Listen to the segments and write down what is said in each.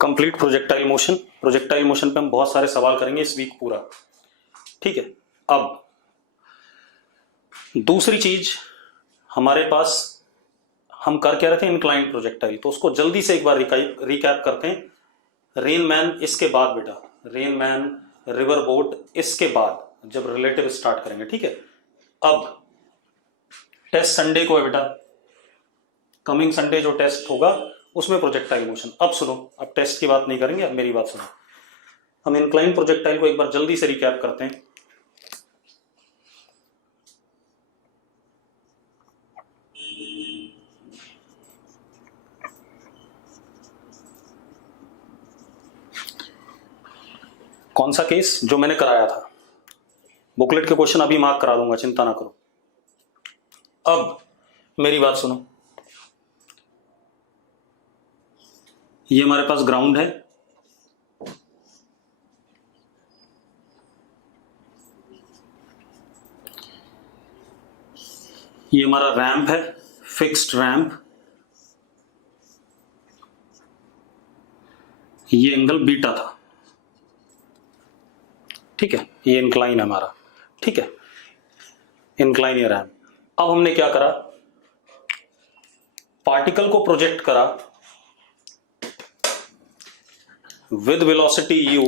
Complete projectile motion पे हम बहुत सारे सवाल करेंगे इस वीक पूरा, ठीक है। अब दूसरी चीज हमारे पास, हम कर क्या रहे थे, इंक्लाइंड प्रोजेक्टाइल, तो उसको जल्दी से एक बार रिकैप करते हैं। रेन मैन इसके बाद बेटा, रेन मैन, रिवर बोट इसके बाद जब रिलेटिव स्टार्ट करेंगे, ठीक है। अब टेस्ट संडे को है बेटा, कमिंग संडे जो टेस्ट होगा उसमें प्रोजेक्टाइल मोशन। अब सुनो, अब टेस्ट की बात नहीं करेंगे, अब मेरी बात सुनो। हम इंक्लाइन प्रोजेक्टाइल को एक बार जल्दी से रिकैप करते हैं। कौन सा केस जो मैंने कराया था, बुकलेट के क्वेश्चन अभी मार्क करा दूंगा, चिंता ना करो। अब मेरी बात सुनो, ये हमारे पास ग्राउंड है, ये हमारा रैंप है, फिक्स्ड रैंप, ये एंगल बीटा था, ठीक है। ये इंक्लाइन है हमारा, ठीक है, इंक्लाइन या रैंप। अब हमने क्या करा, पार्टिकल को प्रोजेक्ट करा with velocity u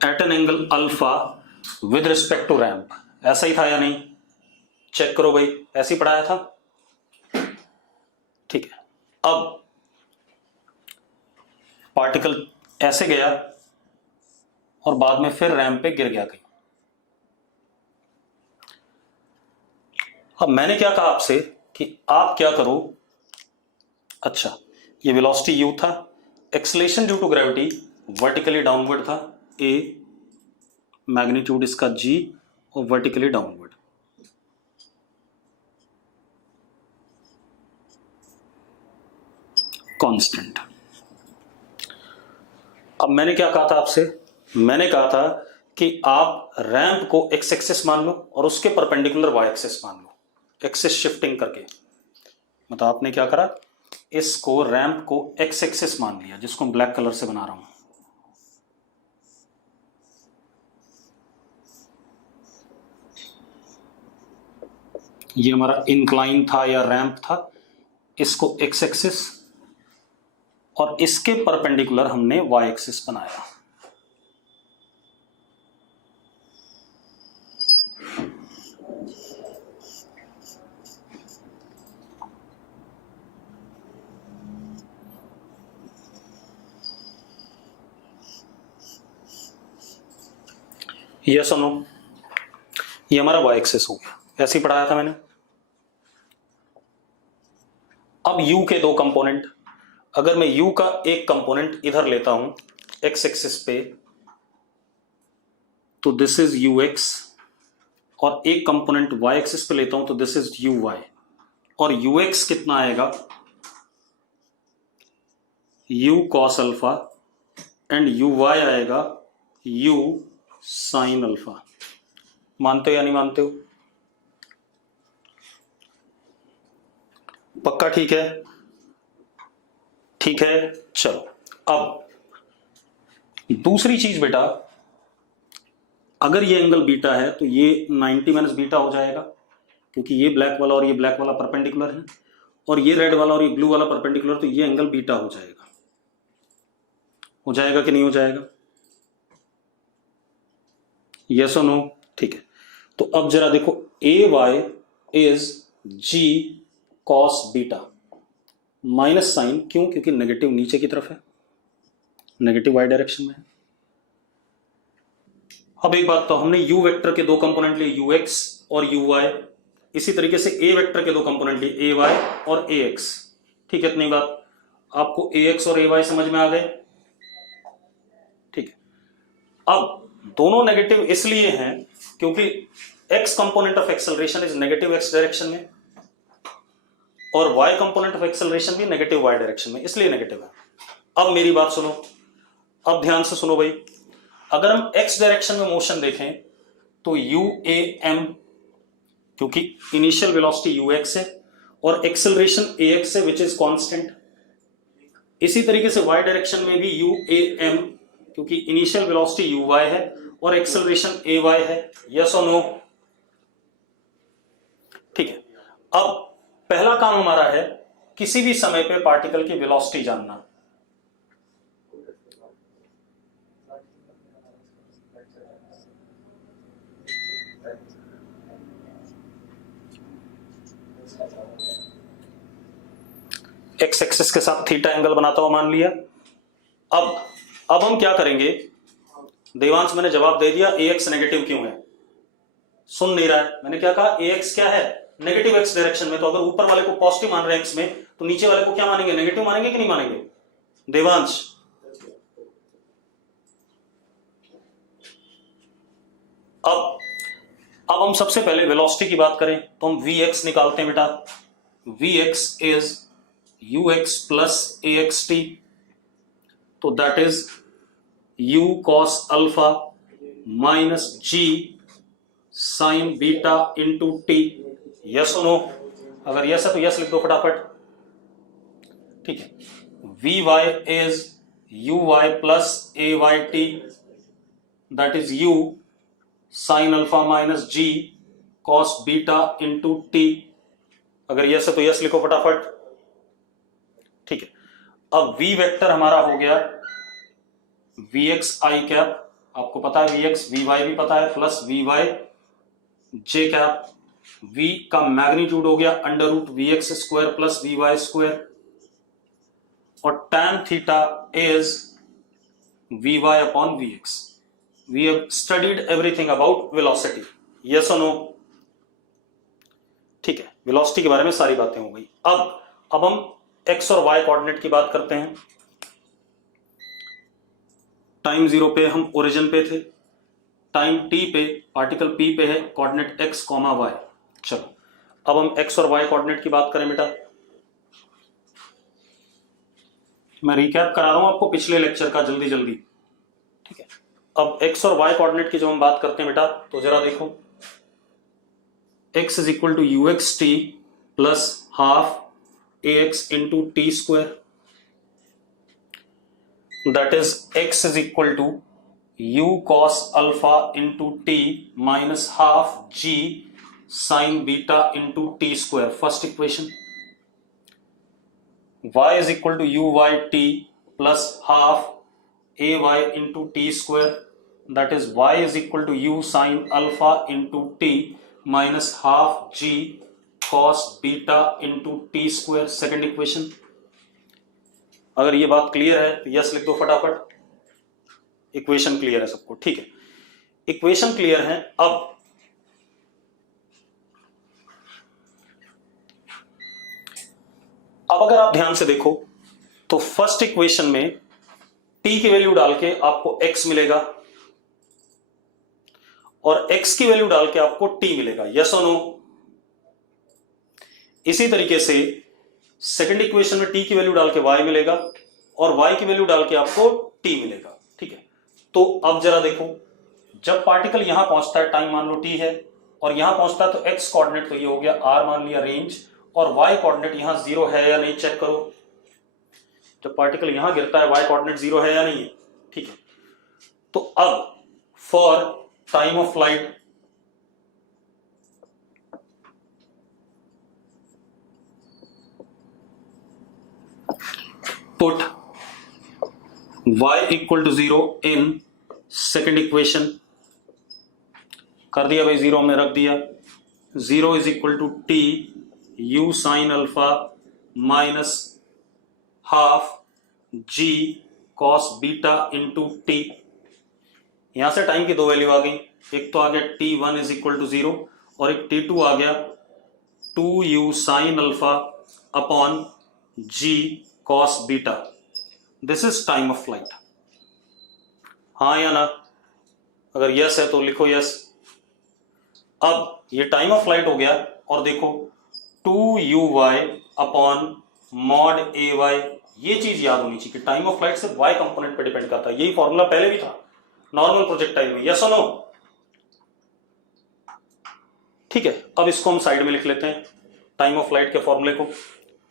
at an angle alpha with respect to ramp. ऐसा ही था या नहीं, चेक करो भाई, ऐसे ही पढ़ाया था, ठीक है। अब पार्टिकल ऐसे गया और बाद में फिर रैंप पे गिर गया कहीं। अब मैंने क्या कहा आपसे कि आप क्या करो, अच्छा ये वेलोसिटी u था, acceleration due to gravity vertically downward था a, मैग्नीट्यूड इसका g और वर्टिकली डाउनवर्ड। कांस्टेंट। अब मैंने क्या कहा था आपसे, मैंने कहा था कि आप रैंप को एक्स एक्सिस मान लो और उसके परपेंडिकुलर वाई एक्सिस मान लो, एक्सिस शिफ्टिंग करके। मतलब आपने क्या करा, इसको रैंप को एक्स एक्सिस मान लिया, जिसको मैं ब्लैक कलर से बना रहा हूं। ये हमारा इंक्लाइन था या रैंप था, इसको एक्स एक्सिस और इसके परपेंडिकुलर हमने वाई एक्सिस बनाया। ये सुनो, ये हमारा वाई एक्सिस हो गया, ऐसे ही पढ़ाया था मैंने। अब u के दो कंपोनेंट, अगर मैं u का एक कंपोनेंट इधर लेता हूं x एक्सिस पे, तो दिस इज ux, और एक कंपोनेंट y एक्सिस पे लेता हूं तो दिस इज uy, और ux कितना आएगा, u cos alpha, and uy आएगा u sin अल्फा। मानते हो या नहीं मानते हो? पक्का ठीक है? ठीक है, चलो। अब दूसरी चीज बेटा, अगर ये एंगल बीटा है तो ये 90 माइनस बीटा हो जाएगा, क्योंकि ये ब्लैक वाला और ये ब्लैक वाला परपेंडिकुलर है, और ये रेड वाला और ये ब्लू वाला परपेंडिकुलर, तो ये एंगल बीटा हो जाएगा। हो जाएगा कि नहीं हो जाएगा? यस और नो? ठीक है, तो अब जरा देखो, a y is g cos beta, minus sign क्यों, क्योंकि नेगेटिव नीचे की तरफ है, नेगेटिव वाई डायरेक्शन में है। अब एक बात, तो हमने u वेक्टर के दो कंपोनेंट लिए ux और uy, इसी तरीके से a वेक्टर के दो कंपोनेंट लिए ay और ax। ठीक है, इतनी बात आपको ax और ay समझ में आ गए? ठीक है, अब दोनों नेगेटिव इसलिए हैं क्योंकि x component of acceleration is negative x direction में, और y कंपोनेंट ऑफ एक्सेलरेशन भी नेगेटिव y डायरेक्शन में, इसलिए नेगेटिव है। अब मेरी बात सुनो, अब ध्यान से सुनो भाई, अगर हम x डायरेक्शन में मोशन देखें तो u a m क्योंकि इनिशियल वेलोसिटी ux है और एक्सेलरेशन ax है विच इज कांस्टेंट। इसी तरीके से y डायरेक्शन में भी uam, क्योंकि इनिशियल वेलोसिटी uy है और एक्सेलरेशन ay है। यस और नो? ठीक है। अब पहला काम हमारा है किसी भी समय पे पार्टिकल की वेलोसिटी जानना। एक्स एक्सिस के साथ थीटा एंगल बनाता हुआ मान लिया। अब हम क्या करेंगे? देवांश, मैंने जवाब दे दिया ax नेगेटिव क्यों है। सुन नहीं रहा है। मैंने क्या कहा? ax क्या है? नेगेटिव x डायरेक्शन में। तो अगर ऊपर वाले को पॉजिटिव मान रहे हैं x में, तो नीचे वाले को क्या मानेंगे? नेगेटिव मानेंगे कि नहीं मानेंगे? देवांश, अब हम सबसे पहले वेलोसिटी की बात करें तो हम vx निकालते हैं बेटा। vx is ux plus axt, तो that is u cos alpha minus g sine beta into t. Yes और नो? अगर यस है तो यस लिख दो फटाफट। ठीक है। vy is uy plus ayt, that is u sine alpha minus g cos beta into T. अगर यस है तो यस लिखो फटाफट। ठीक है। अब v वेक्टर हमारा हो गया vx i कैप, आपको पता है vx, vy भी पता है, plus vy j cap. v का मैग्नीट्यूड हो गया under root vx square plus vy square, और tan theta is vy upon vx। We have studied everything about velocity. Yes और नो? ठीक है। वेलोसिटी के बारे में सारी बातें हो गई। अब हम x और y कोऑर्डिनेट की बात करते हैं। टाइम 0 पे हम ओरिजिन पे थे, टाइम t पे पार्टिकल p पे है, कोऑर्डिनेट x, y। चलो अब हम x और y कोऑर्डिनेट की बात करें बेटा। मैं रिकैप करा रहा हूं आपको पिछले लेक्चर का, जल्दी जल्दी। ठीक है। अब x और y कोऑर्डिनेट की जब हम बात करते हैं बेटा, तो जरा देखो, x is equal to ux t plus half ax into t square, that is x is equal to u cos alpha into t minus half g sine beta into t square, first equation. y is equal to u y t plus half ay into t square, that is y is equal to u sine alpha into t minus half g cos beta into t square, second equation. अगर ये बात clear है तो yes लिख दो फटाफट। Equation clear है सबको? ठीक है, इक्वेशन क्लियर है। अब अगर आप ध्यान से देखो तो फर्स्ट इक्वेशन में t की वैल्यू डाल के आपको x मिलेगा और x की वैल्यू डाल के आपको t मिलेगा। यस और नो? इसी तरीके से सेकंड इक्वेशन में t की वैल्यू डाल के y मिलेगा और y की वैल्यू डाल के आपको t मिलेगा। ठीक है। तो अब जरा देखो, जब पार्टिकल यहां पहुंचता है, टाइम मान लो t है, और यहां पहुंचता है तो x कोऑर्डिनेट तो ये हो गया r मान लिया रेंज, और y कोऑर्डिनेट यहां 0 है या नहीं चेक करो। जब पार्टिकल यहां गिरता है y कोऑर्डिनेट 0 है या नहीं है? ठीक है। तो अब for time of flight, put y equal to 0 in second equation. कर दिया भाई, 0 हमने रख दिया। 0 is equal to t u sine alpha minus half g cos beta into t. यहां से टाइम की दो वैल्यू आ गई, एक तो आ गया t1 इज इक्वल टू 0 और एक t2 आ गया 2u sine alpha upon g cos beta. This is time of flight. हाँ या ना? अगर यस है तो लिखो यस। अब ये टाइम ऑफ फ्लाइट हो गया, और देखो 2uy अपॉन मॉड ay, ये चीज याद होनी चाहिए कि टाइम ऑफ फ्लाइट सिर्फ y कंपोनेंट पे डिपेंड करता है। यही फॉर्मूला पहले भी था नॉर्मल प्रोजेक्टाइल में। यस और नो? ठीक है, अब इसको हम साइड में लिख लेते हैं टाइम ऑफ फ्लाइट के फॉर्मूले को।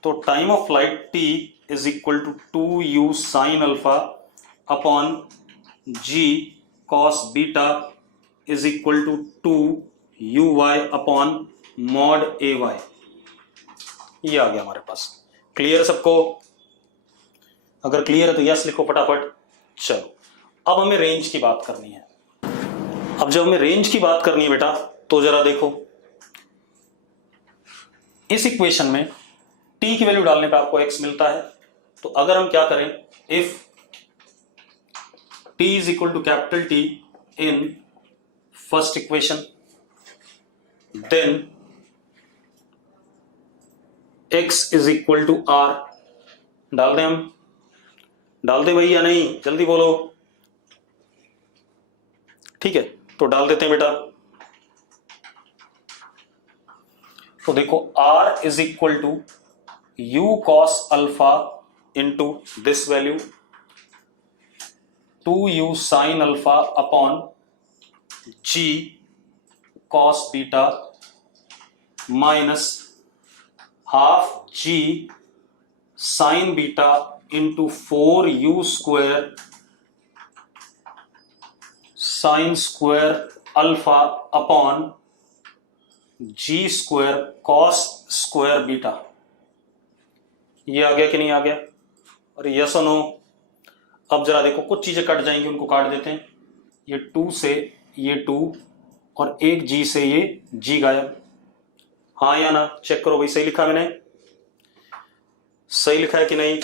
तो time of flight t is equal to 2u sine alpha upon g cos beta is equal to 2uy upon mod ay। ये आ गया हमारे पास। क्लियर सबको? अगर क्लियर है तो यस लिखो फटाफट। चलो अब हमें रेंज की बात करनी है। अब जब हमें रेंज की बात करनी है बेटा, तो जरा देखो इस इक्वेशन में t की वैल्यू डालने पे आपको x मिलता है। तो अगर हम क्या करें, if t is equal to capital T in first equation then x is equal to r, डाल दें हम, डाल दें भाई या नहीं, जल्दी बोलो। ठीक है, तो डाल देते हैं बेटा। तो देखो r is equal to u cos alpha into this value 2u sine alpha upon g cos beta minus half g sine beta into 4u square sine square alpha upon g square cos square beta. ये आ गया कि नहीं आ गया? और yes और no? अब जरा देखो कुछ चीजें कट जाएंगी, उनको काट देते हैं। ये 2 से ये 2 और एक जी से ये जी गायब। हाँ या ना? चेक करो भाई, सही लिखा मैंने? सही लिखा है कि नहीं?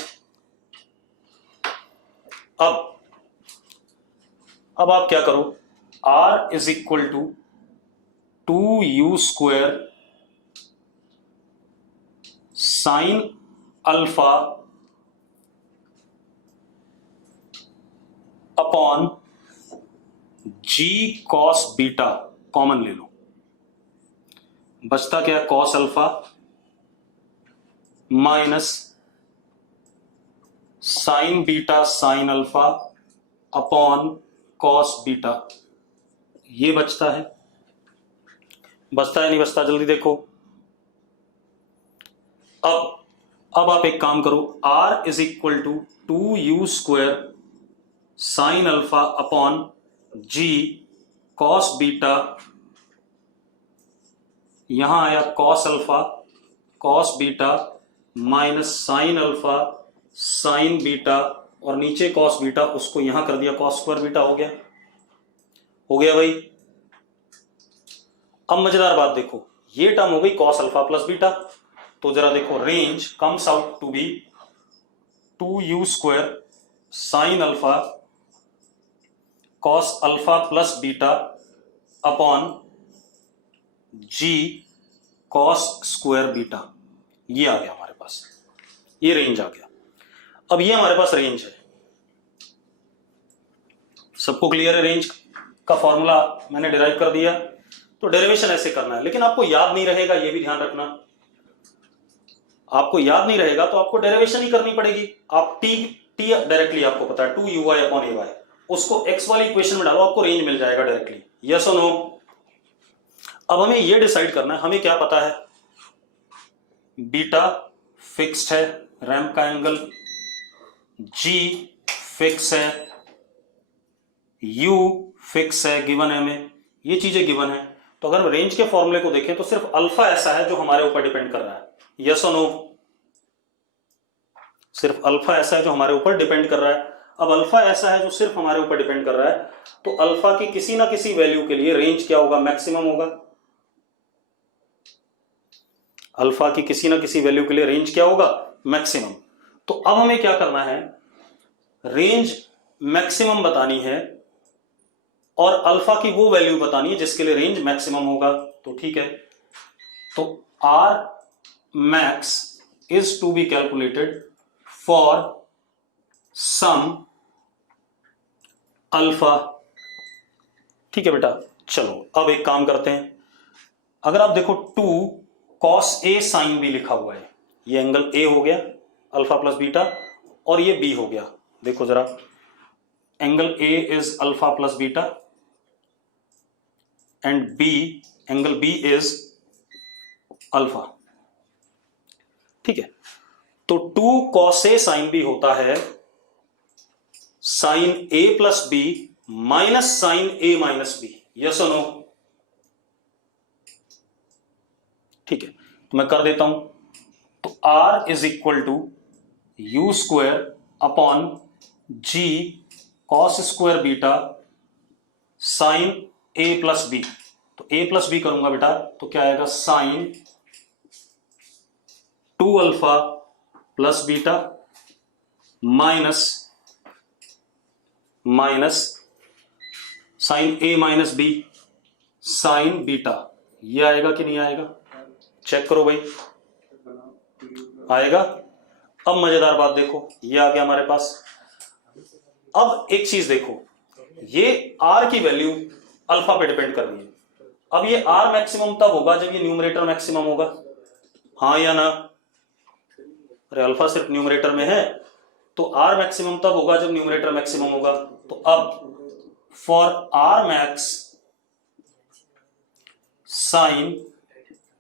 अब आप क्या करो, r is equal to 2u square sine alpha upon g cos beta common ले लो, बचता क्या? Cos alpha minus sine beta sine alpha upon cos beta. ये बचता है, बचता है नहीं बचता? जल्दी देखो। अब आप एक काम करो, r is equal to 2u square sine alpha upon g cos beta, यहां आया cos alpha cos beta minus sine alpha sine beta और नीचे कॉस बीटा, उसको यहां कर दिया कॉस स्क्वायर बीटा। हो गया? हो गया भाई? अब मजेदार बात देखो, ये टर्म हो गई कॉस अल्फा प्लस बीटा। तो जरा देखो, range comes out to be 2u square sine alpha cos alpha plus beta upon g cos square beta. ये आ गया हमारे पास, ये रेंज आ गया। अब ये हमारे पास रेंज है। सबको क्लियर है? रेंज का फॉर्मूला मैंने डिराइव कर दिया। तो डेरिवेशन ऐसे करना है, लेकिन आपको याद नहीं रहेगा, ये भी ध्यान रखना। आपको याद नहीं रहेगा तो आपको डेरिवेशन ही करनी पड़ेगी। आप टी डायरेक्टली आपको पता है 2uy अपॉन ay, उसको x वाली इक्वेशन में डालो, आपको रेंज मिल जाएगा डायरेक्टली। यस और नो? अब हमें यह डिसाइड करना है, हमें क्या पता है? बीटा फिक्स्ड है, रैंप का एंगल, g फिक्स है, u फिक्स है, गिवन है हमें, ये चीजें गिवन है। तो अगर हम रेंज के फॉर्मूले को देखें तो सिर्फ अल्फा ऐसा है जो हमारे ऊपर डिपेंड कर रहा है। यस और नो? सिर्फ अल्फा ऐसा है जो हमारे ऊपर डिपेंड कर रहा है। अब अल्फा ऐसा है जो सिर्फ हमारे ऊपर डिपेंड कर रहा है, तो अल्फा की किसी ना किसी वैल्यू के लिए रेंज क्या होगा? मैक्सिमम होगा। अल्फा की किसी ना किसी वैल्यू के लिए रेंज क्या होगा? मैक्सिमम। तो अब हमें क्या करना है? रेंज मैक्सिमम बतानी है और अल्फा की वो वैल्यू बतानी है जिसके लिए रेंज मैक्सिमम होगा। तो ठीक है, तो R max is to be calculated for some alpha. ठीक है बेटा, चलो अब एक काम करते हैं। अगर आप देखो 2 cos a sin b लिखा हुआ है, ये एंगल a हो गया अल्फा प्लस बीटा और ये b हो गया। देखो जरा, angle a is alpha plus beta and b, angle b is alpha. ठीक है, तो 2 cos A sin B होता है sin A plus b minus sin A minus b. Yes और नो? ठीक है, तो मैं कर देता हूं। तो R is equal to u square upon g cos square beta sine A plus b. तो A प्लस बी करूंगा बेटा तो क्या आएगा, sine 2 alpha plus beta minus sine A minus b sine beta. ये आएगा कि नहीं आएगा? चेक करो भाई, आएगा। अब मजेदार बात देखो, ये आ गया हमारे पास। अब एक चीज देखो, ये R की वैल्यू अल्फा पे डिपेंड कर रही है। अब ये R मैक्सिमम तब होगा जब ये न्यूमरेटर मैक्सिमम होगा, हाँ या ना? अरे अल्फा सिर्फ न्यूमरेटर में है, तो R मैक्सिमम तब होगा जब न्यूमरेटर मैक्सिमम होगा। तो अब for R max sine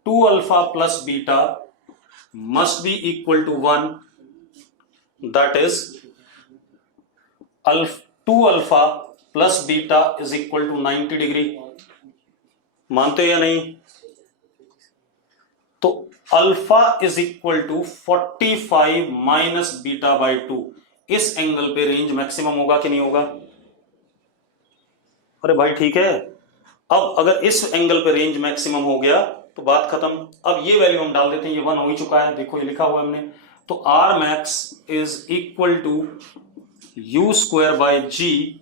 2 alpha plus beta must be equal to 1, that is 2 alpha plus beta is equal to 90 degree. मानते हो या नहीं? तो alpha is equal to 45 minus beta by 2। इस एंगल पे रेंज मैक्सिमम होगा कि नहीं होगा? अरे भाई ठीक है, अब अगर इस एंगल पे रेंज मैक्सिमम हो गया तो बात खत्म। अब ये वैल्यू हम डाल देते हैं, ये 1 हो ही चुका है, देखो ये लिखा हुआ है हमने। तो r max is equal to u square by g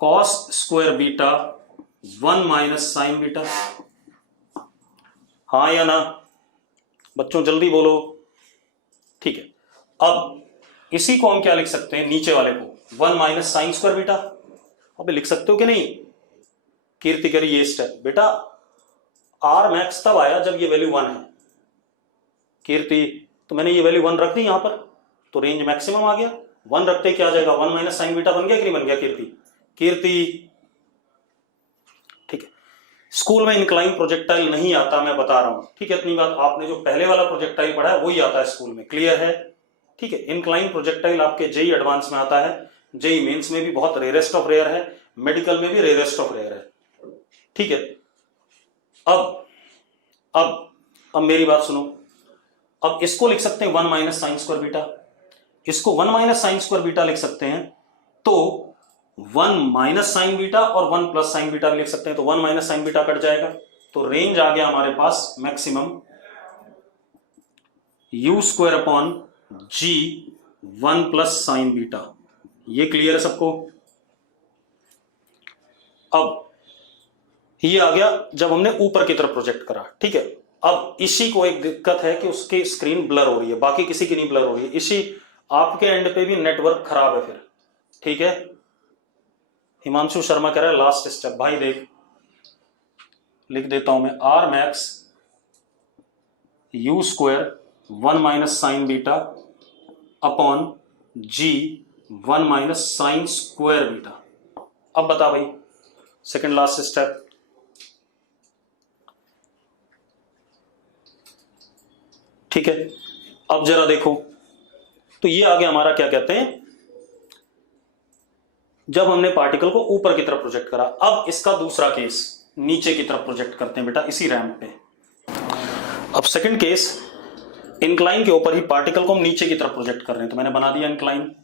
cos square beta 1 minus sine beta. हाँ या ना? बच्चों जल्दी बोलो। ठीक है, अब इसी को हम क्या लिख सकते हैं, नीचे वाले को 1 माइनस साइन स्क्वायर बीटा। अबे लिख सकते हो कि नहीं? कीर्ति करी ये स्टेप। बेटा आर मैक्स तब आया जब ये वैल्यू 1 है। कीर्ति तो मैंने ये वैल्यू 1 रख दी यहां पर, तो रेंज मैक्सिमम आ गया। 1 रखते क्या आ जाएगा, 1 माइनस साइन बीटा बन गया कि नहीं बन गया? कीर्ति ठीक है। स्कूल में इंक्लाइन प्रोजेक्टाइल नहीं आता, मैं बता रहा हूं, ठीक है? इतनी बात, आपने जो पहले वाला प्रोजेक्टाइल पढ़ा है वही आता है स्कूल में, क्लियर है? ठीक है, इंक्लाइन प्रोजेक्टाइल आपके जेई एडवांस में आता है, जेई मेंस में भी बहुत रेयरेस्ट ऑफ रेयर है, मेडिकल में भी रेयरेस्ट ऑफ रेयर है। ठीक है, अब मेरी बात सुनो। अब इसको लिख सकते हैं 1 माइनस साइन स्क्वायर बीटा, इसको 1 माइनस साइन स्क्वायर बीटा लिख सकते हैं, तो 1 माइनस साइन बीटा और 1 प्लस साइन बीटा भी लिख सकते हैं, तो 1 माइनस साइन बीटा कट जाएगा, तो रेंज आ गया हमारे पास maximum u square upon g 1 plus sine beta. ये क्लियर है सबको? अब ये आ गया जब हमने ऊपर की तरफ प्रोजेक्ट करा। ठीक है, अब इसी को एक दिक्कत है कि उसकी स्क्रीन ब्लर हो रही है, बाकी किसी की नहीं ब्लर हो रही है, इसी आपके एंड पे भी नेटवर्क खराब है फिर। ठीक है, हिमांशु शर्मा कह रहा है लास्ट स्टेप। भाई देख, लिख देता हूं मैं, r max u square 1 minus sine beta upon g 1 minus sine square beta. अब बता भाई, सेकंड लास्ट स्टेप। ठीक है, अब जरा देखो, तो ये आ गया हमारा, क्या कहते हैं, जब हमने पार्टिकल को ऊपर की तरफ प्रोजेक्ट करा। अब इसका दूसरा केस नीचे की तरफ प्रोजेक्ट करते हैं बेटा, इसी रैंप पे। अब सेकंड केस, इंक्लाइन के ऊपर ही पार्टिकल को हम नीचे की तरफ प्रोजेक्ट कर रहे हैं, तो मैंने बना दिया इंक्लाइन,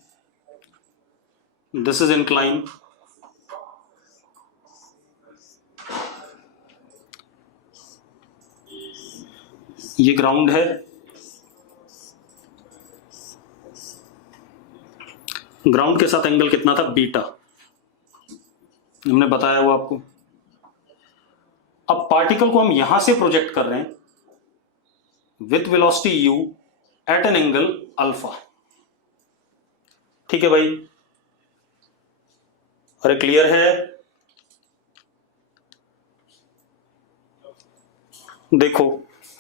दिस इज इंक्लाइन। ये ग्राउंड है, ग्राउंड के साथ एंगल कितना था, बीटा, हमने बताया वो आपको। अब पार्टिकल को हम यहां से प्रोजेक्ट कर रहे हैं with velocity u at an angle alpha. ठीक है भाई, अरे क्लियर है? देखो,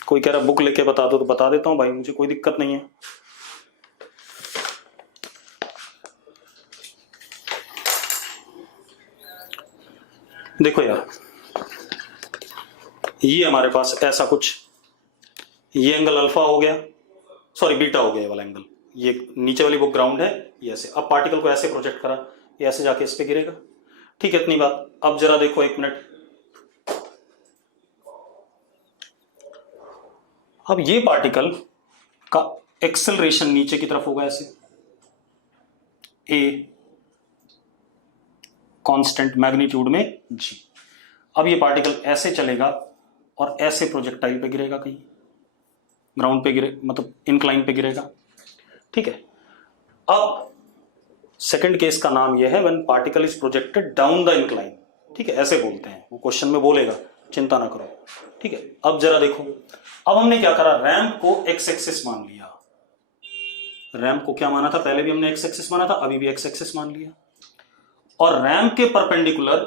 कोई कह रहा बुक लेके बता दो, तो बता देता हूं भाई, मुझे कोई दिक्कत नहीं है। देखो यार, ये हमारे पास ऐसा कुछ ये एंगल अल्फा हो गया, सॉरी बीटा हो गया ये वाला एंगल, ये नीचे वाली बुक ग्राउंड है, ये ऐसे। अब पार्टिकल को ऐसे प्रोजेक्ट करा, ये ऐसे जाके इस पे गिरेगा, ठीक है, इतनी बात। अब जरा देखो 1 मिनट, अब ये पार्टिकल का एक्सेलरेशन नीचे की तरफ होगा ऐसे, ए कांस्टेंट मैग्नीट्यूड में जी। अब ये पार्टिकल ऐसे चलेगा और ऐसे प्रोजेक्टाइल पे गिरेगा, कहीं ग्राउंड पे गिरे, मतलब इंक्लाइन पे गिरेगा, ठीक है। अब सेकंड केस का नाम यह है when particle is projected down the incline, ठीक है, ऐसे बोलते हैं, वो क्वेश्चन में बोलेगा, चिंता ना करो, ठीक है। अब जरा देखो, अब हमने क्या करा, रैंप को एक्स एक्सिस मान लिया। रैंप को क्या माना था, पहले भी हमने एक्स एक्सिस माना था, अभी भी एक्स एक्सिस मान लिया, और रैंप के परपेंडिकुलर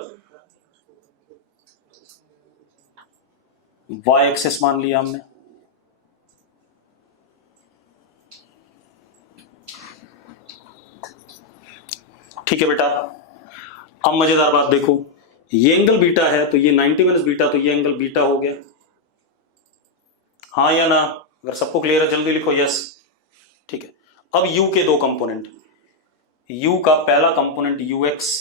वाई एक्सिस मान लिया हमने। ठीक है बेटा, अब मजेदार बात देखो, ये एंगल बीटा है तो ये 90 माइनस बीटा, तो ये एंगल बीटा हो गया, हाँ या ना? अगर सबको क्लियर है जल्दी लिखो यस, ठीक है। अब u के दो कंपोनेंट, u का पहला कंपोनेंट ux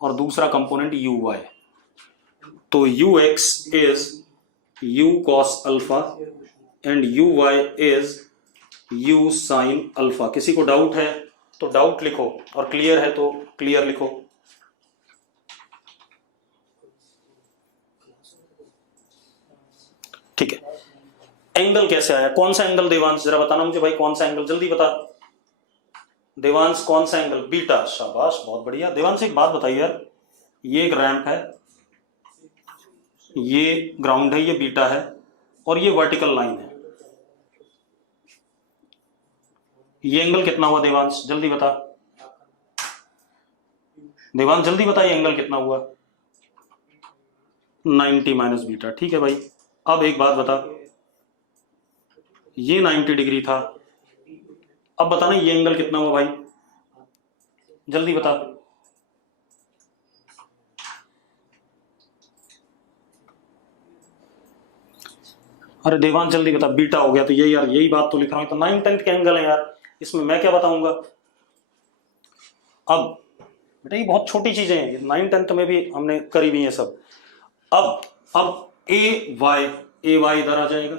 और दूसरा कंपोनेंट uy, तो ux is u cos alpha and uy is u sin alpha. किसी को डाउट है तो डाउट लिखो, और क्लियर है तो क्लियर लिखो। ठीक है, एंगल कैसे आया, कौन सा एंगल देवांश, जरा बताना मुझे भाई, कौन सा एंगल, जल्दी बता देवांश, कौन सा एंगल, बीटा, शाबाश बहुत बढ़िया। देवांश एक बात बताइए यार, ये एक रैंप है, ये ग्राउंड है, ये बीटा है, और ये वर्टिकल लाइन है, ये एंगल कितना हुआ देवांश, जल्दी बता देवांश, जल्दी बता, ये एंगल कितना हुआ, 90 माइनस बीटा, ठीक है भाई। अब एक बात बता, ये 90 डिग्री था, अब बताना ये एंगल कितना हुआ भाई, जल्दी बता। अरे देवांश जल्दी बता, बीटा हो गया, तो ये यार यही बात तो लिख रहा हूं, तो 9/10 के एंगल है यार, इसमें मैं क्या बताऊंगा। अब बेटा ये बहुत छोटी चीजें हैं, 9/10 में भी हमने करी हुई है सब। अब ए वाई इधर आ जाएगा,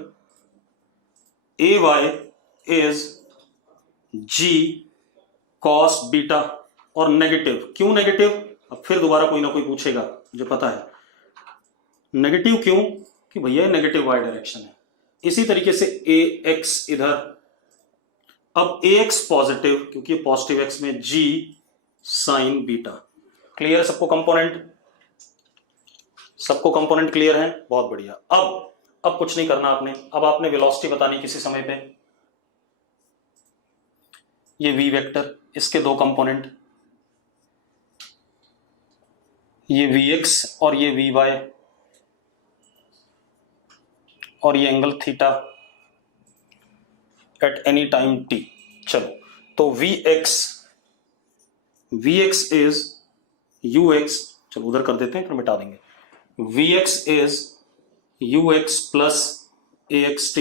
a y is g cos beta, और नेगेटिव, क्यों नेगेटिव, अब फिर दोबारा कोई ना कोई पूछेगा, मुझे पता है नेगेटिव क्यों, कि भैया नेगेटिव वाई डायरेक्शन है। इसी तरीके से ए एक्स इधर, अब ए एक्स पॉजिटिव, क्योंकि पॉजिटिव एक्स में जी साइन बीटा। क्लियर सबको कंपोनेंट, सबको कंपोनेंट क्लियर है, बहुत बढ़िया। अब कुछ नहीं करना आपने, अब आपने वेलोसिटी बतानी किसी समय पे, ये v वेक्टर, इसके दो कंपोनेंट, ये vx और ये vy, और ये angle theta at any time t। चलो, तो vx इज ux, चलो उधर कर देते हैं फिर मिटा देंगे, vx is ux plus axt,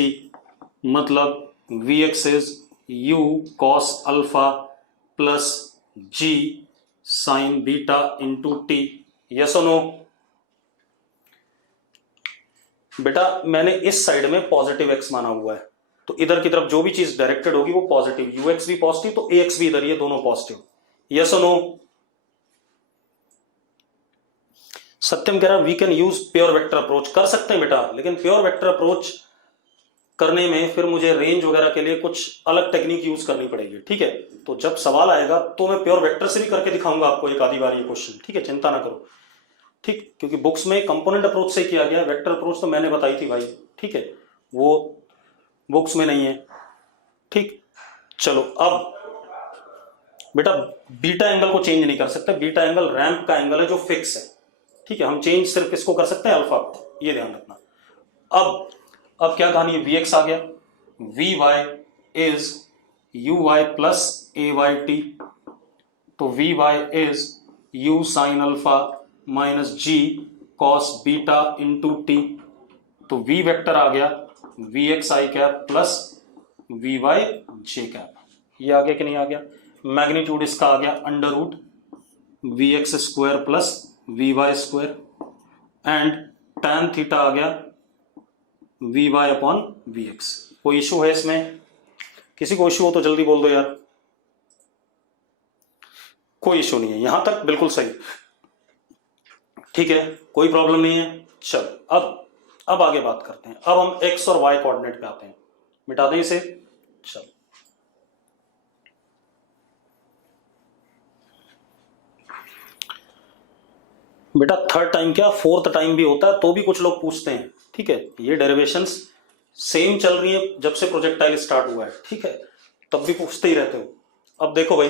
मतलब vx is u cos alpha plus g sine beta into t, yes और नो। बेटा मैंने इस साइड में पॉजिटिव x माना हुआ है, तो इधर की तरफ जो भी चीज डायरेक्टेड होगी वो पॉजिटिव, ux भी पॉजिटिव तो ax भी इधर, ये दोनों पॉजिटिव, यस और नो। सत्यम कह रहा we can use pure vector approach, कर सकते हैं बेटा, लेकिन प्योर वेक्टर अप्रोच करने में फिर मुझे रेंज वगैरह के लिए कुछ अलग टेक्निक यूज करनी पड़ेगी, ठीक है। तो जब सवाल आएगा तो मैं प्योर वेक्टर से भी करके दिखाऊंगा आपको एक आधी बार ये क्वेश्चन, ठीक है, चिंता ना करो, ठीक, क्योंकि बुक्स में कंपोनेंट अप्रोच से किया गया, वेक्टर अप्रोच तो मैंने बताई थी भाई, ठीक है, वो बुक्स में नहीं है, ठीक। चलो अब बेटा बीटा एंगल को चेंज नहीं कर सकते, बीटा एंगल रैंप का एंगल है जो फिक्स है, ठीक है, हम चेंज सिर्फ इसको कर सकते हैं अल्फा को, ये ध्यान रखना। अब क्या कहानी है, Vx आ गया, Vy is Uy plus AYT, तो Vy is U sine alpha minus G cos beta into t, तो V वेक्टर आ गया v x i cap plus v y j cap. ये आ गया कि नहीं आ गया? मैग्नीट्यूड इसका आ गया under root v x square plus v y square and tan theta आ गया v y upon v x. कोई इशू है इसमें? किसी को इशू हो तो जल्दी बोल दो यार। कोई इशू नहीं है, यहां तक बिल्कुल सही, ठीक है, कोई प्रॉब्लम नहीं है। चलो अब आगे बात करते हैं। अब हम एक्स और वाई कोऑर्डिनेट पे आते हैं। मिटा दें इसे। चलो बेटा थर्ड टाइम क्या फोर्थ टाइम भी होता है तो भी कुछ लोग पूछते हैं, ठीक है। ये डेरिवेशंस सेम चल रही है जब से प्रोजेक्टाइल स्टार्ट हुआ है, ठीक है, तब भी पूछते ही रहते हो। अब देखो भाई,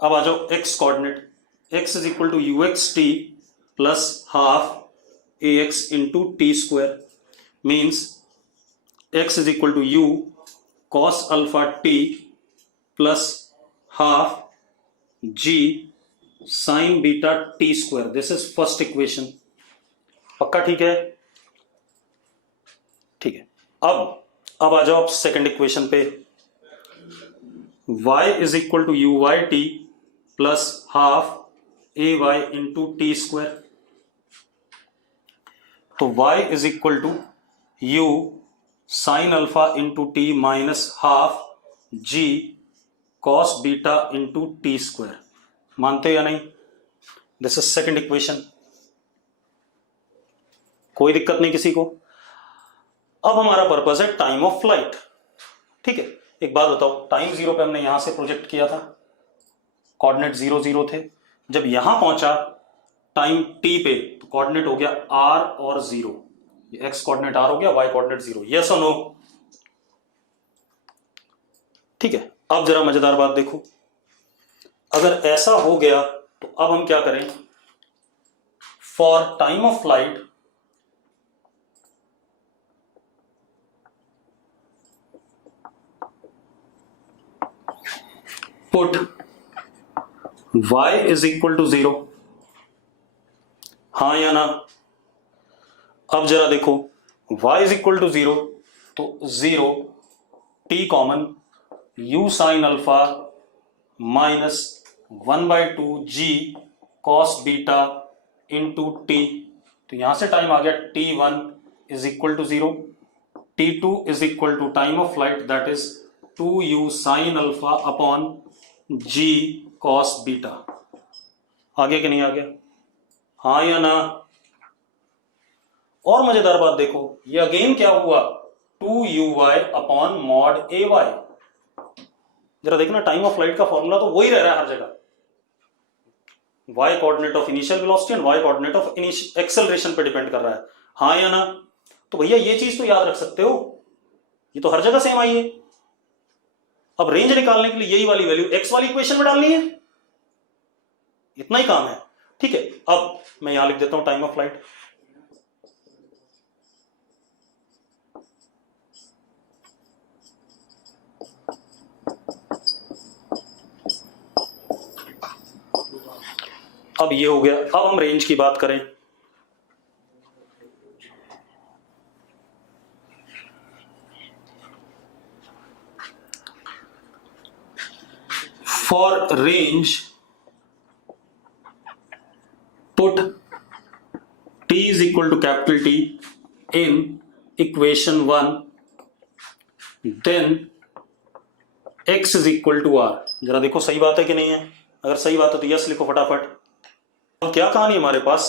अब आ जाओ x coordinate. X is equal to u x t plus half a x into t square means x is equal to u cos alpha t plus half g sine beta t square. This is first equation. पक्का ठीक है? ठीक है। अब आ जाओ आप second equation पे। y is equal to u y t plus half a y into t square. तो y is equal to u sine alpha into t minus half g cos beta into t square. मानते हो या नहीं? This is second equation. कोई दिक्कत नहीं किसी को? अब हमारा पर्पस है टाइम ऑफ फ्लाइट, ठीक है। एक बात बताओ, टाइम 0 पे हमने यहां से प्रोजेक्ट किया था, कोऑर्डिनेट 0 0 थे। जब यहां पहुंचा टाइम t पे तो कोऑर्डिनेट हो गया r और 0। ये x कोऑर्डिनेट r हो गया, y कोऑर्डिनेट 0। यस और नो? ठीक है। अब जरा मजेदार बात देखो, अगर ऐसा हो गया तो अब हम क्या करें? For time of flight put y is equal to 0। हाँ या ना? अब जरा देखो, y इज इक्वल टू 0 तो 0 t common u sine alpha minus 1/2 g cos beta into t. तो यहां से टाइम आ गया t1 is equal to 0, t2 is equal to time of flight that is 2u sine alpha upon g cos beta. आ गया कि नहीं आ गया? हाँ या ना? और मजेदार बात देखो, ये अगेन क्या हुआ? 2uy upon mod ay। जरा देखना, टाइम ऑफ फ्लाइट का फॉर्मूला तो वही रह रहा है हर जगह, y coordinate of initial velocity and y coordinate of acceleration पे डिपेंड कर रहा है। हाँ या ना? तो भैया ये चीज तो याद रख सकते हो, ये तो हर जगह सेम आई है। अब रेंज निकालने के लिए यही वाली वैल्यू x वाली इक्वेशन में डालनी है, इतना ही काम है, ठीक है। अब मैं यहां लिख देता हूं टाइम ऑफ फ्लाइट। अब ये हो गया। अब हम रेंज की बात करें। For range put t is equal to capital T in equation 1, then x is equal to r। जरा देखो सही बात है कि नहीं है? अगर सही बात है तो यस लिखो फटाफट। अब क्या कहानी हमारे पास?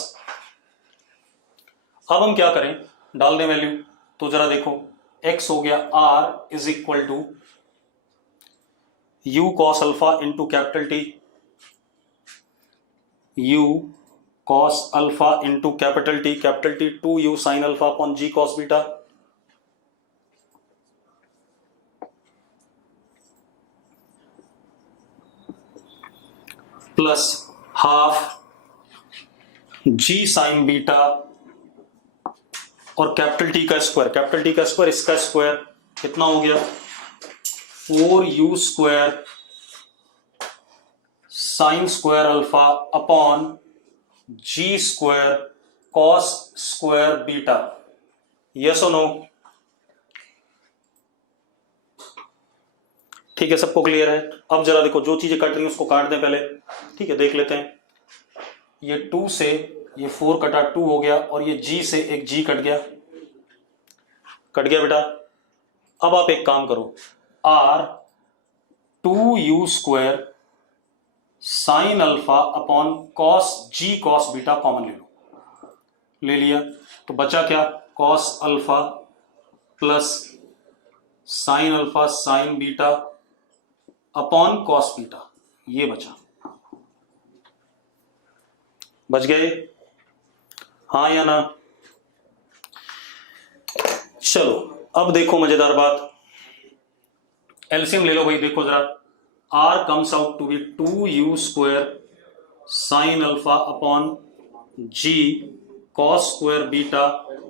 अब हम क्या करें? डाल दें वैल्यू। तो जरा देखो, x हो गया r is equal to u cos alpha into capital T, u cos alpha into capital T 2u sine alpha upon g cos beta plus half g sine beta और कैपिटल T का square इसका square कितना हो गया? 4u square sine square alpha upon g square cos square beta. Yes और no? ठीक है, सबको क्लियर है? अब जरा देखो, जो चीजें कट रही हैं उसको काट दें पहले। ठीक है, देख लेते हैं। ये 2 से ये 4 कटा, 2 हो गया, और ये G से एक G कट गया, कट गया बेटा। अब आप एक काम करो, R 2u square sine alpha upon cos G cos beta common ले लो। ले लिया, तो बचा क्या? Cos alpha plus sine alpha sine beta upon cos beta, ये बचा। बच गए? हाँ या ना? चलो अब देखो मजेदार बात, एलसीएम ले लो भाई। देखो जरा, R comes out to be 2u square sine alpha upon G cos square beta,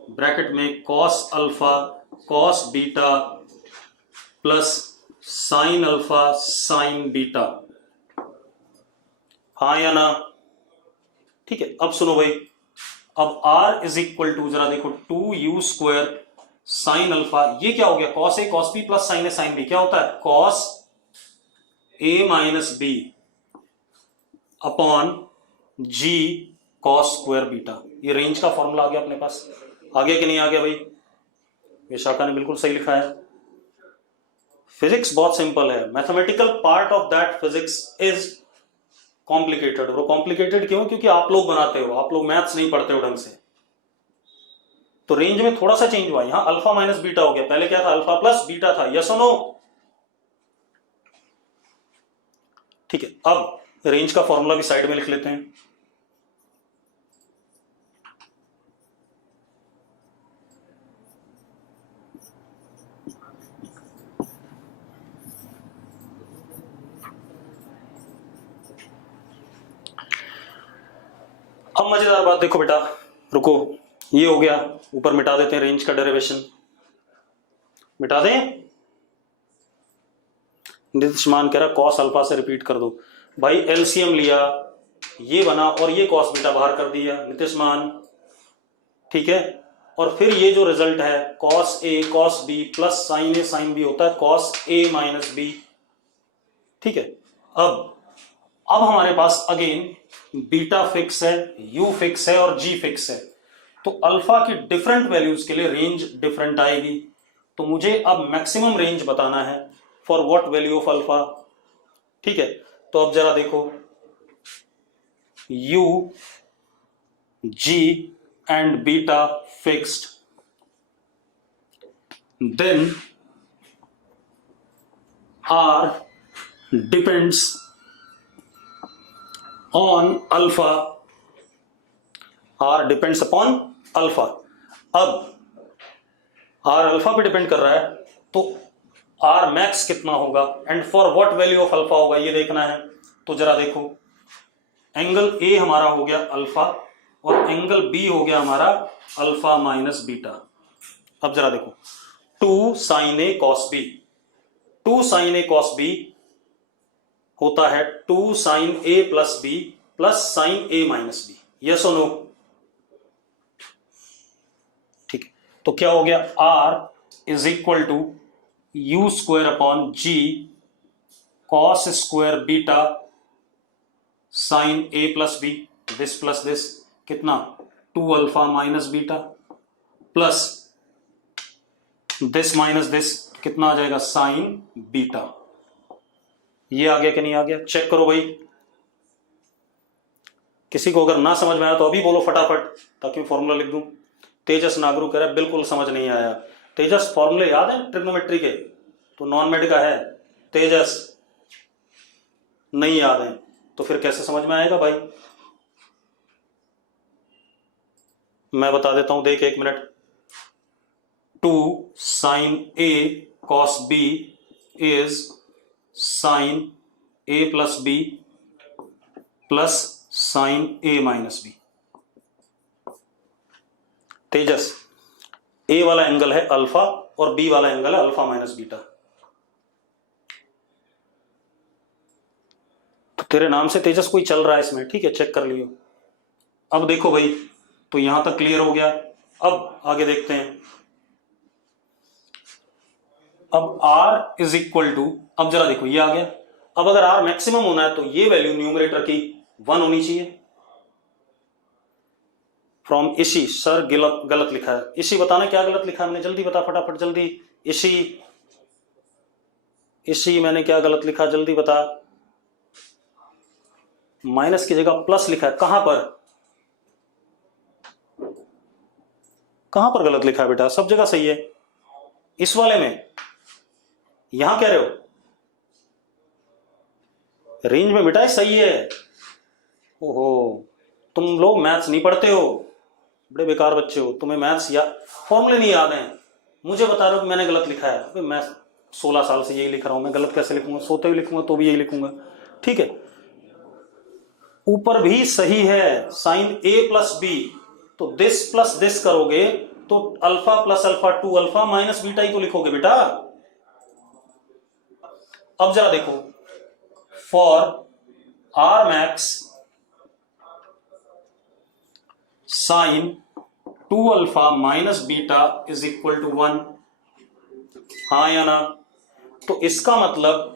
bracket में cos alpha cos beta plus sine alpha sine beta. हाँ या ना? ठीक है, अब सुनो भाई, अब R इज इक्वल टू, जरा देखो, 2u स्क्वायर साइन अल्फा, ये क्या हो गया? Cos A cos B plus sine A sine B, क्या होता है? Cos A minus B upon g cos square beta. ये रेंज का फॉर्मूला आ गया अपने पास। आ गया कि नहीं आ गया भाई? विशाखा ने बिल्कुल सही लिखा है। फिजिक्स बहुत सिंपल है, mathematical part of that physics is complicated. वो कॉम्प्लिकेटेड क्यों? क्योंकि आप लोग बनाते हो, आप लोग मैथ्स नहीं पढ़ते हो ढंग से। तो रेंज में थोड़ा सा चेंज हुआ, यहां अल्फा माइनस बीटा हो गया, पहले क्या था? अल्फा प्लस बीटा था। यस और नो? ठीक है, अब रेंज का फॉर्मूला भी साइड में लिख लेते हैं। अब मजेदार बात देखो बेटा, रुको, ये हो गया, ऊपर मिटा देते हैं रेंज का डेरिवेशन, मिटा दें। नितिशमान कह रहा कॉस अल्फा से रिपीट कर दो। भाई एलसीएम लिया, ये बना, और ये कॉस बीटा बाहर कर दिया नितिशमान, ठीक है। और फिर ये जो रिजल्ट है cos A cos B plus sine A sine B होता है कॉस ए माइनस बी, ठीक है। अब हमारे पास अगेन बीटा फिक्स है, यू फिक्स है और जी फिक्स है, तो अल्फा की डिफरेंट वैल्यूज के लिए रेंज डिफरेंट आएगी। तो मुझे अब मैक्सिमम रेंज बताना है for what value of alpha, ठीक है। तो अब जरा देखो, u g and beta fixed, then r depends on alpha, r depends upon alpha. अब आर अल्फा पे डिपेंड कर रहा है, तो आर मैक्स कितना होगा and for what value of alpha होगा, ये देखना है। तो जरा देखो, एंगल ए हमारा हो गया अल्फा और एंगल बी हो गया हमारा अल्फा माइनस बीटा। अब जरा देखो, 2 sine a cos b, 2 sine a cos b होता है 2 sine a plus b plus sine a minus b, yes और नो? ठीक है, तो क्या हो गया, r is equal to u square upon g cos square beta sine a plus b, this plus this, कितना 2 alpha minus beta plus this minus this, कितना आ जाएगा साइन बीटा। ये आ गया कि नहीं आ गया? चेक करो भाई, किसी को अगर ना समझ में आया तो अभी बोलो फटाफट, ताकि मैं फॉर्मूला लिख दूं। तेजस नागरू कह रहा है बिल्कुल समझ नहीं आया। तेजस फॉर्मूले याद है ट्रिग्नोमेट्री के? तो नॉन मेड का है। तेजस नहीं याद है तो फिर कैसे समझ में आएगा भाई? मैं बता देता हूं, देख 1 minute. 2 sine a cos b is sine a plus b plus sine a minus b. Tejas, a वाला एंगल है अल्फा और बी वाला एंगल है अल्फा माइनस बीटा। तो तेरे नाम से तेजस कोई चल रहा है इसमें, ठीक है, चेक कर लियो। अब देखो भाई, तो यहां तक क्लियर हो गया। अब आगे देखते हैं। अब r इज इक्वल टू, अब जरा देखो ये आ गया। अब अगर r मैक्सिमम होना है तो ये वैल्यू न्यूमरेटर की 1 होनी चाहिए। फ्रॉम इसी, सर गलत लिखा है। इसी बताना क्या गलत लिखा है हमने, जल्दी बता फटाफट जल्दी। इसी मैंने क्या गलत लिखा, जल्दी बता। माइनस की जगह प्लस लिखा है, कहां पर गलत लिखा है बेटा? सब जगह सही है। इस वाले में यहां कह रहे हो रेंज में बेटा सही है। ओहो, तुम लोग मैथ्स नहीं पढ़ते हो, बड़े बेकार बच्चे हो, तुम्हें मैथ्स या फॉर्मूले नहीं याद हैं। मुझे बता रहे हो कि मैंने गलत लिखा है। मैं 16 साल से यही लिख रहा हूं, मैं गलत कैसे लिखूंगा? सोते हुए लिखूंगा तो भी यही लिखूंगा। ठीक है, ऊपर भी सही है, साइन ए प्लस बी, तो दिस प्लस दिस करोगे तो alpha plus alpha 2 alpha minus beta ही तो लिखोगे बेटा। अब जरा देखो, for r max sine 2 alpha minus beta is equal to 1, हाँ या ना? तो इसका मतलब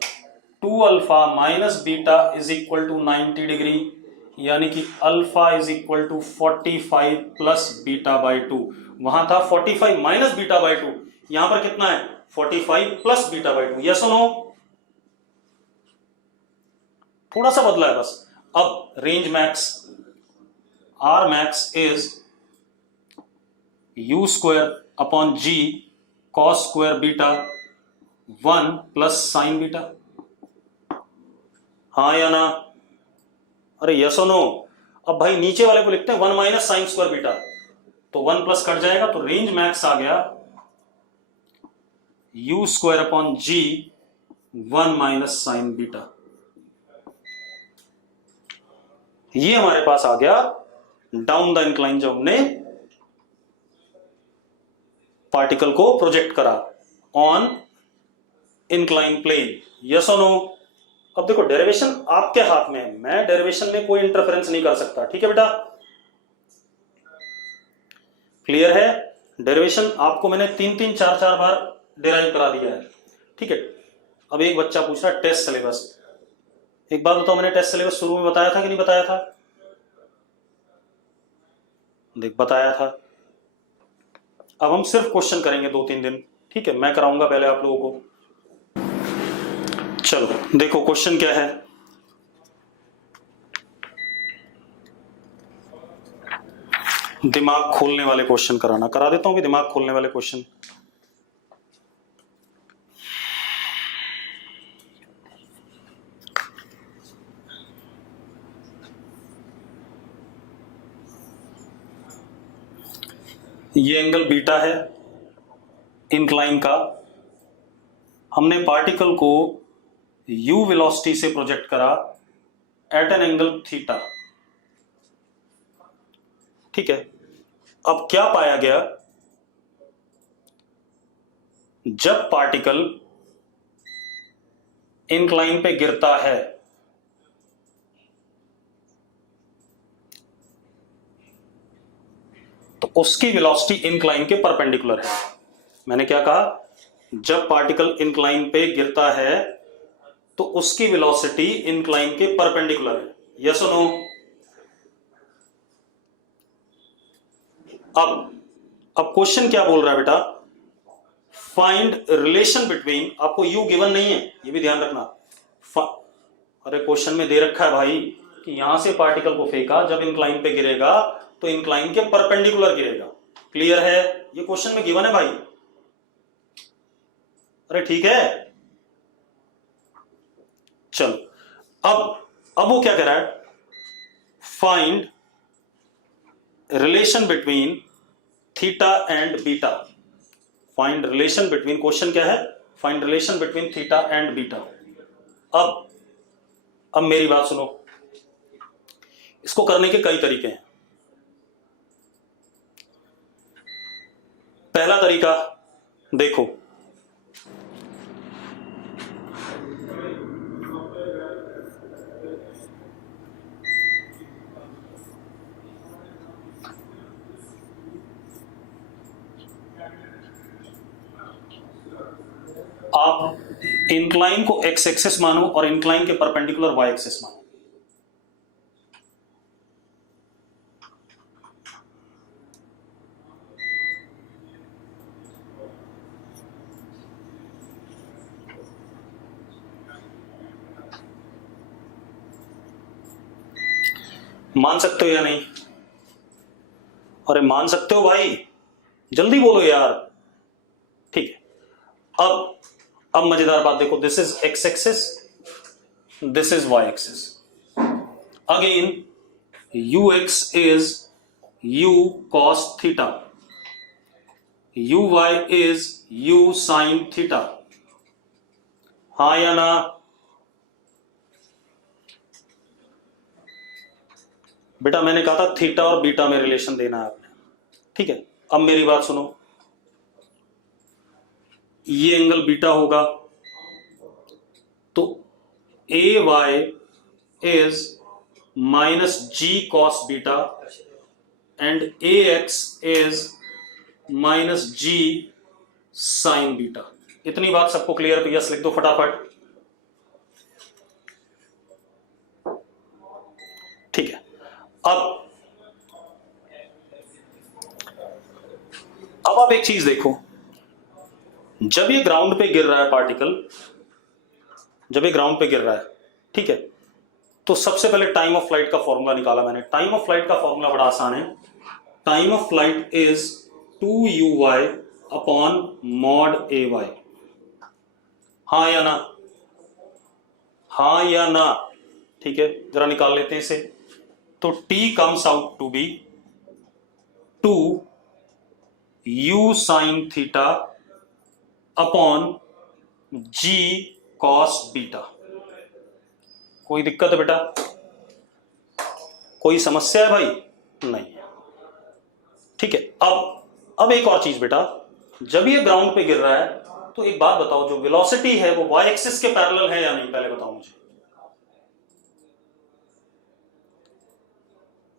2 alpha minus beta is equal to 90 degree, यानी कि alpha is equal to 45 plus beta by 2। वहां था 45 माइनस बीटा बाई 2, यहां पर कितना है 45 प्लस बीटा बाई 2। यस और नो? थोड़ा सा बदला है बस। अब range max r max is u square upon g cos square beta 1 plus sine beta, हाँ या ना? अरे यस और नो? अब भाई नीचे वाले को लिखते हैं 1 माइनस साइन स्क्वायर बीटा, तो 1 प्लस कट जाएगा, तो रेंज मैक्स आ गया u square upon g 1 minus sine beta. ये हमारे पास आ गया डाउन द इंक्लाइन, जब हमने पार्टिकल को प्रोजेक्ट करा ऑन इंक्लाइन प्लेन। यस और नो? अब देखो डेरिवेशन आपके हाथ में है, मैं डेरिवेशन में कोई इंटरफेरेंस नहीं कर सकता। ठीक है बेटा, क्लियर है? डेरिवेशन आपको मैंने 3-3 4-4 बार डिराइव करा दिया है। ठीक है, अब एक बच्चा पूछ रहा है टेस्ट सिलेबस। एक बात बताओ, मैंने टेस्ट सिलेबस शुरू में बताया था कि नहीं बताया था? देख बताया था। अब हम सिर्फ क्वेश्चन करेंगे 2-3 दिन। ठीक है, मैं कराऊंगा पहले आप लोगों को। चलो देखो क्वेश्चन क्या है। दिमाग खोलने वाले क्वेश्चन करा देता हूं कि दिमाग खोलने वाले क्वेश्चन। ये एंगल बीटा है इंक्लाइन का, हमने पार्टिकल को u वेलोसिटी से प्रोजेक्ट करा एट एन एंगल थीटा। ठीक है, अब क्या पाया गया, जब पार्टिकल इंक्लाइन पे गिरता है तो उसकी वेलोसिटी इंक्लाइन के परपेंडिकुलर है। मैंने क्या कहा, जब पार्टिकल इंक्लाइन पे गिरता है तो उसकी वेलोसिटी इंक्लाइन के परपेंडिकुलर है। यस और नो? अब क्वेश्चन क्या बोल रहा है बेटा, फाइंड रिलेशन बिटवीन, आपको यू गिवन नहीं है ये भी ध्यान रखना। अरे क्वेश्चन में दे रखा है भाई कि यहां से पार्टिकल को फेंका, जब इंक्लाइन पे गिरेगा तो इंक्लाइन के परपेंडिकुलर गिरेगा। क्लियर है? ये क्वेश्चन में गिवन है भाई। अरे ठीक है, चलो अब वो क्या कह रहा है, find relation between theta and beta. Find relation between, question क्या है, find relation between theta and beta. अब मेरी बात सुनो, इसको करने के कई तरीके हैं। पहला तरीका देखो, आप इंक्लाइन को एक्स एक्सिस मानो और इंक्लाइन के परपेंडिकुलर वाई एक्सिस मानो। मान सकते हो या नहीं? अरे मान सकते हो भाई, जल्दी बोलो यार। ठीक है, अब मजेदार बात देखो, this is x axis, this is y axis. Again u x is u cos theta, u y is u sine theta. हाँ या ना? बेटा मैंने कहा था थीटा और बीटा में रिलेशन देना है आपने, ठीक है। अब मेरी बात सुनो, ये एंगल बीटा होगा तो a y is minus g cos beta and a x is minus g sine beta. इतनी बात सबको क्लियर? तो यस लिख दो फटाफट। ठीक है, अब आप एक चीज देखो, जब ये ग्राउंड पे गिर रहा है पार्टिकल, जब ये ग्राउंड पे गिर रहा है, ठीक है, तो सबसे पहले टाइम ऑफ फ्लाइट का फॉर्मूला निकाला मैंने। टाइम ऑफ फ्लाइट का फॉर्मूला बड़ा आसान है, time of flight is 2u(y) upon mod a y. हाँ या ना? हाँ या ना? ठीक है, जरा निकाल लेते हैं इसे। तो t comes out to be 2u sine theta upon g cos beta. कोई दिक्कत है बेटा? कोई समस्या है भाई? नहीं। ठीक है, अब एक और चीज बेटा, जब ये ग्राउंड पे गिर रहा है तो एक बात बताओ, जो वेलोसिटी है वो वाई एक्सिस के पैरेलल है या नहीं? पहले बताओ मुझे।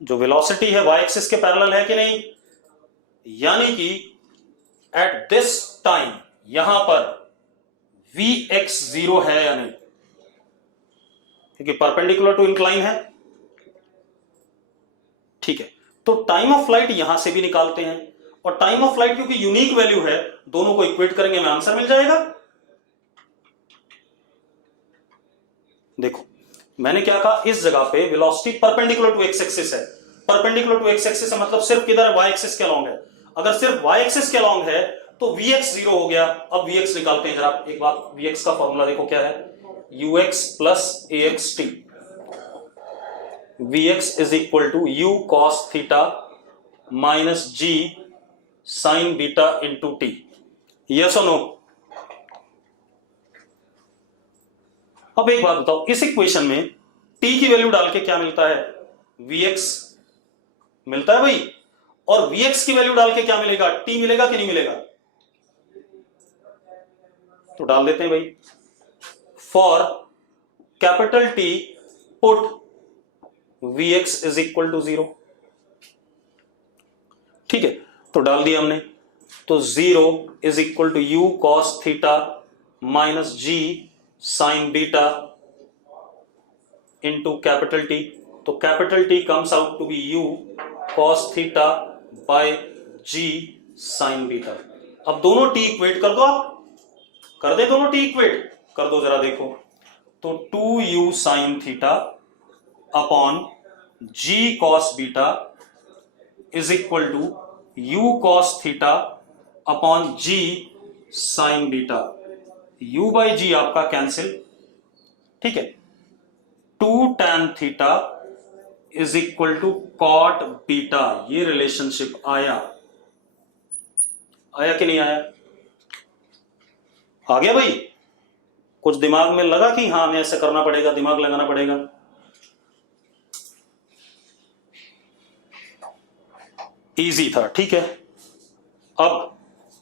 जो वेलोसिटी है वाई एक्सिस के पैरेलल है कि नहीं? यानी कि एट दिस टाइम यहां पर Vx 0 है या नहीं? क्योंकि परपेंडिकुलर टू इंक्लाइन है। ठीक है, तो टाइम ऑफ फ्लाइट यहां से भी निकालते हैं, और टाइम ऑफ फ्लाइट क्योंकि यूनिक वैल्यू है, दोनों को इक्वेट करेंगे, हमें आंसर मिल जाएगा। देखो मैंने क्या कहा, इस जगह पे velocity perpendicular to x axis है। परपेंडिकुलर टू एक्स एक्सिस है मतलब सिर्फ किधर है? वाई एक्सिस के अलोंग है। अगर सिर्फ वाई एक्सिस के अलोंग है तो Vx 0 हो गया। अब Vx निकालते हैं जरा। एक बात, Vx का फॉर्मूला देखो क्या है, ux plus axt। Vx is equal to u cos theta minus g sine beta into t. Yes और नो? अब एक बात बताओ, इस इक्वेशन में t की वैल्यू डाल के क्या मिलता है? Vx मिलता है भाई, और Vx की वैल्यू डाल के क्या मिलेगा? t मिलेगा कि नहीं मिलेगा? तो डाल देते हैं भाई। For capital T put Vx is equal to 0। ठीक है, तो डाल दिया हमने। तो 0 is equal to u cos theta minus g sine beta into capital T। तो capital T comes out to be u cos theta by g sine beta. अब दोनों t इक्वेट कर दो, आप कर दे, दोनों t इक्वेट कर दो जरा देखो। तो 2u sine theta upon g cos beta is equal to u cos theta upon g sine beta. u by g आपका कैंसिल, ठीक है। 2 tan theta is equal to cot beta. ये रिलेशनशिप आया कि नहीं आया? आ गया भाई? कुछ दिमाग में लगा कि हाँ हमें ऐसा करना पड़ेगा, दिमाग लगाना पड़ेगा? इजी था, ठीक है। अब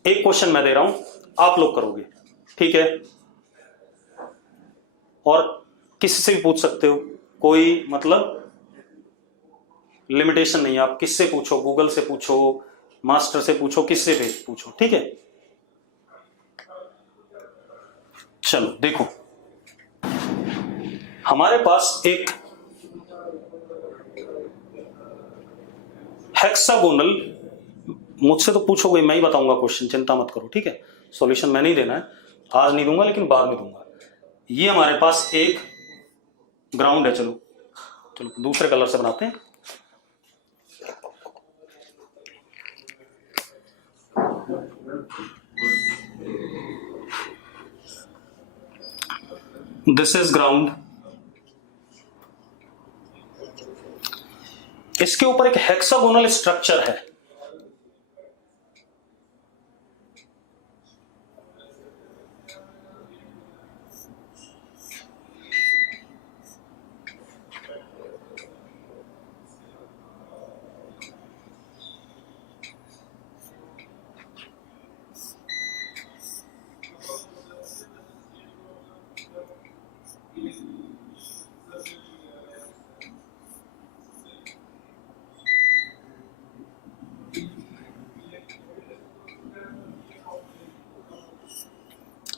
एक क्वेश्चन मैं दे रहा हूं, आप लोग करोगे, ठीक है। और किसी से भी पूछ सकते हो, कोई मतलब लिमिटेशन नहीं है। आप किससे पूछो, गूगल से पूछो, मास्टर से पूछो, किससे भी पूछो, ठीक है। चलो देखो, हमारे पास एक हेक्सागोनल, मुझसे तो पूछोगे मैं ही बताऊंगा क्वेश्चन, चिंता मत करो, ठीक है। सॉल्यूशन मैं नहीं देना है, आज नहीं दूंगा लेकिन बाद में दूंगा। ये हमारे पास एक ग्राउंड है, चलो चलो दूसरे कलर से बनाते हैं। दिस इज ग्राउंड, इसके ऊपर एक हेक्सागोनल स्ट्रक्चर है।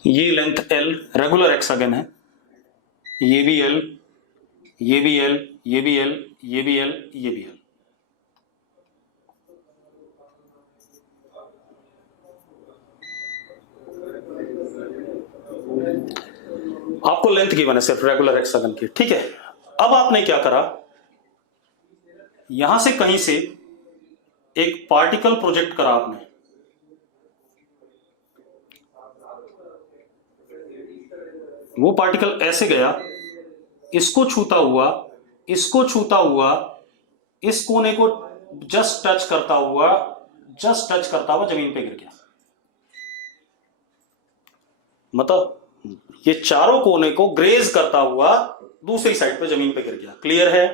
ये लेंथ L रेगुलर हेक्सागन है, ये भी L, ये भी L, ये भी L, ये भी L, ये भी L। आपको लेंथ गिवन है सिर्फ रेगुलर हेक्सागन की, ठीक है। अब आपने क्या करा, यहां से कहीं से एक पार्टिकल प्रोजेक्ट करा आपने, वो पार्टिकल ऐसे गया, इसको छूता हुआ, इसको छूता हुआ, इस कोने को जस्ट टच करता हुआ जमीन पे गिर गया। मतलब ये चारों कोने को ग्रेज करता हुआ दूसरी साइड पे जमीन पे गिर गया। क्लियर है?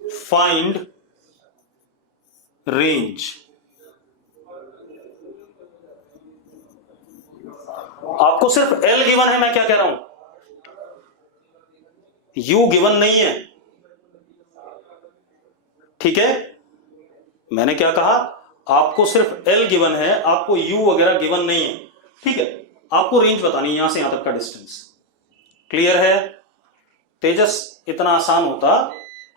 Find range. आपको सिर्फ L गिवन है, मैं क्या कह रहा हूं, U गिवन नहीं है, ठीक है। मैंने क्या कहा, आपको सिर्फ L गिवन है, आपको U वगैरह गिवन नहीं है, ठीक है। आपको रेंज बतानी है यहां से यहां तक का डिस्टेंस। क्लियर है? तेजस इतना आसान होता,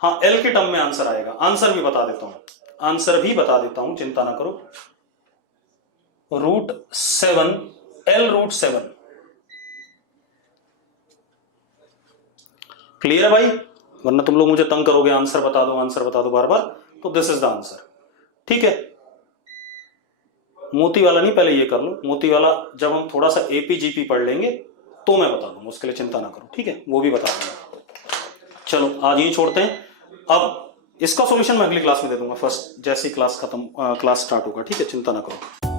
हाँ L के टर्म में आंसर आएगा। आंसर भी बता देता हूं, चिंता ना करो। √7, L√7। क्लियर है भाई? वरना तुम लोग मुझे तंग करोगे, आंसर बता दो बार बार। तो दिस इज द आंसर, ठीक है। मोती वाला नहीं, पहले ये कर लो। मोती वाला जब हम थोड़ा सा APGP पढ़ लेंगे तो मैं बता दूंगा, उसके लिए चिंता ना करो, ठीक है, वो भी बता दूंगा। चलो आज यही छोड़ते हैं। अब इसका सॉल्यूशन मैं अगली क्लास में दे दूंगा, फर्स्ट जैसी क्लास स्टार्ट होगा, ठीक है, चिंता ना करो।